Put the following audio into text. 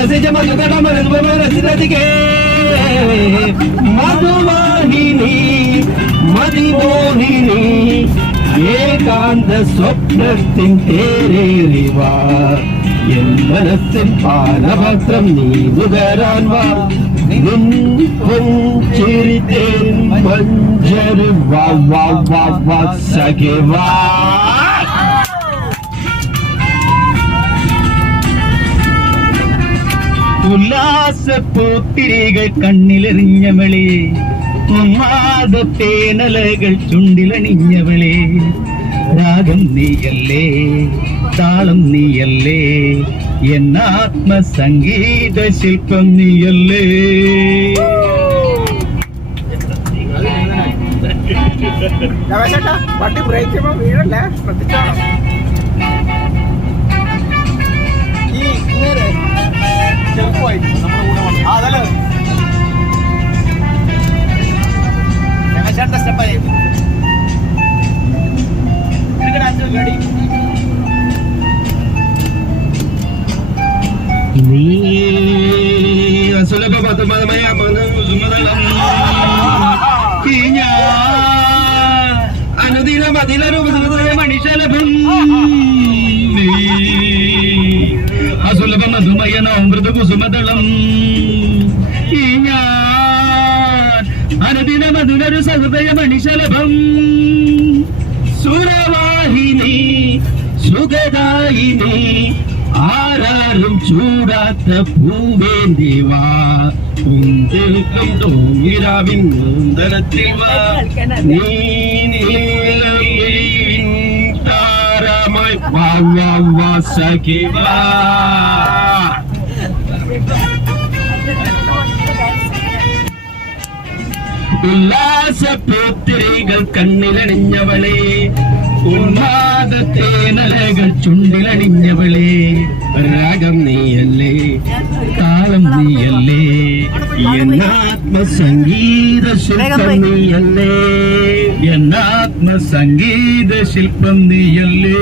മനസ്സിച്ച മധുകട മനസ്സിലധികേ മധുവാഹിനി മതിമോഹിനി ഏകാന്ത സ്വപ്നത്തിൻ തേരേറിവാ എൻ മനസ്സിൻ പാനപാത്രം നീ നുകരാൻ വാ നിൻ ചിരിതേൻ മഞ്ചരി വാ വാ വാ വാ സഖി വാ. ഉല്ലാസപ്പൂത്തിരികൾ കണ്ണിലെറിഞ്ഞവളെ ഉന്മാദത്തേനലകൾ ചുണ്ടിലണിഞ്ഞവളെ രാഗം നീയല്ലേ താളം നീയല്ലേ എന്നാത്മസംഗീത ശില്പം നീയല്ലേ. വണ്ടി ബ്രേക്ക് ചെയ്യുമ്പോൾ വീഴല്ലേ, ശ്രദ്ധിച്ചോണം. ഈ ഇങ്ങനെ ചെറുപ്പമായി നമ്മുടെ കൂടെ വന്നു അതല്ലേ രമേശേട്ടൻ്റെ സ്റ്റെപ്പായി ഗടി. നീ അസുലഭ പദമയ അനുദിനം മണിശലഭം അസുലഭ മധുമയനോ മൃദുകുസുമദളം ഈ ഞാൻ അനുദിന മധുരരു സഹൃദയ മണിശലഭം സുരവാഹിനി സുഗദായിനി ആരാരും ചൂടാത്ത പൂവേന്തിവാ കുന്തിൽക്കും തോങ്ങിരാവിൻ നൂന്തനത്തിൽ വാ നീ താരമായി വാ വാ വാ സഖി വാ. ഉല്ലാസപ്പൂത്തിരികൾ കണ്ണിലണിഞ്ഞവളെ ഉന്മാദത്തേനലകൾ ചുണ്ടിലണിഞ്ഞവളെ രാഗം നീയല്ലേ താളം നീയല്ലേ എന്നാത്മസംഗീത ശില്പം നീയല്ലേ എന്നാത്മസംഗീത ശില്പം നീയല്ലേ.